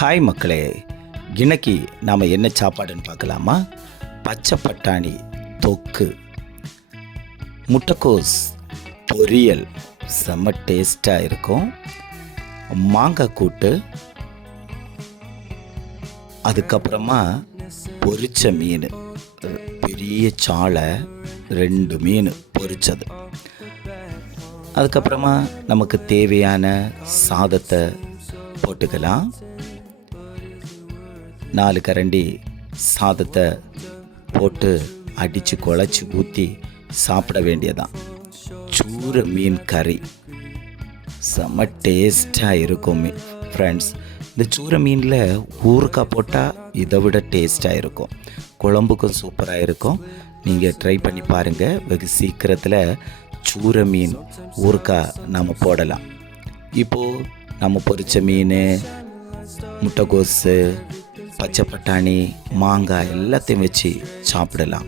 Hi மக்களே இன்னைக்கு நாம் என்ன சாப்பாடுன்னு பார்க்கலாமா? பச்சை பட்டாணி தொக்கு முட்டைக்கோஸ் பொரியல். செம்ம டேஸ்ட்டாக இருக்கும். மாங்காய் கூட்டு அதுக்கப்புறமா பொரிச்ச மீன் பெரிய சாலை ரெண்டு மீன் பொரிச்சது. அதுக்கப்புறமா நமக்கு தேவையான சாதத்தை போட்டுக்கலாம். நாலு கரண்டி சாதத்தை போட்டு அடித்து குழச்சி ஊற்றி சாப்பிட வேண்டியதான் சூறு மீன் கறி. செம்ம டேஸ்ட்டாக இருக்கும் ஃப்ரெண்ட்ஸ் இந்த சூற மீனில் ஊறுக்காய் போட்டால் இதை விட டேஸ்ட்டாக இருக்கும். குழம்புக்கும் சூப்பராக இருக்கும். நீங்கள் ட்ரை பண்ணி பாருங்கள் வெகு சீக்கிரத்தில் சூற மீன் ஊறுக்காய் நாம் போடலாம். இப்போது நம்ம பொரிச்ச மீன் முட்டைகோஸு பச்சை பட்டாணி மாங்காய் எல்லாத்தையும் வச்சு சாப்பிடலாம்.